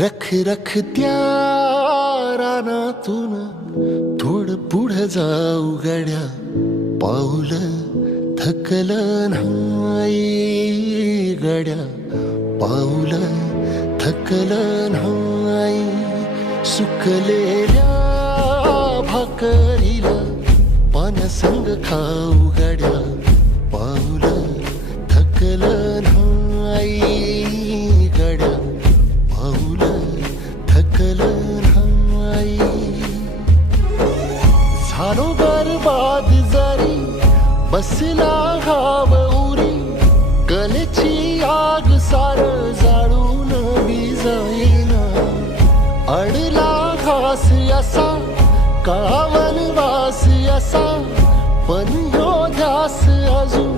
रख रख त्या रानातून थोडं पुढं जाऊ गड्या, पाऊल थकलं नाही गड्या, पाऊल थकलं नाही. सुकलेल्या भाकरीला पाण्यासंग खाऊ गड्या, पाऊल थकलं नाही गड्या, पाऊल थकलं नाही. झालो बरबाद जरी बसला घाव उरी, कलेची आग सार जाळून विजाईना. अडला घास असा काळा वनवास असा, पण ह्यो ध्यास अजून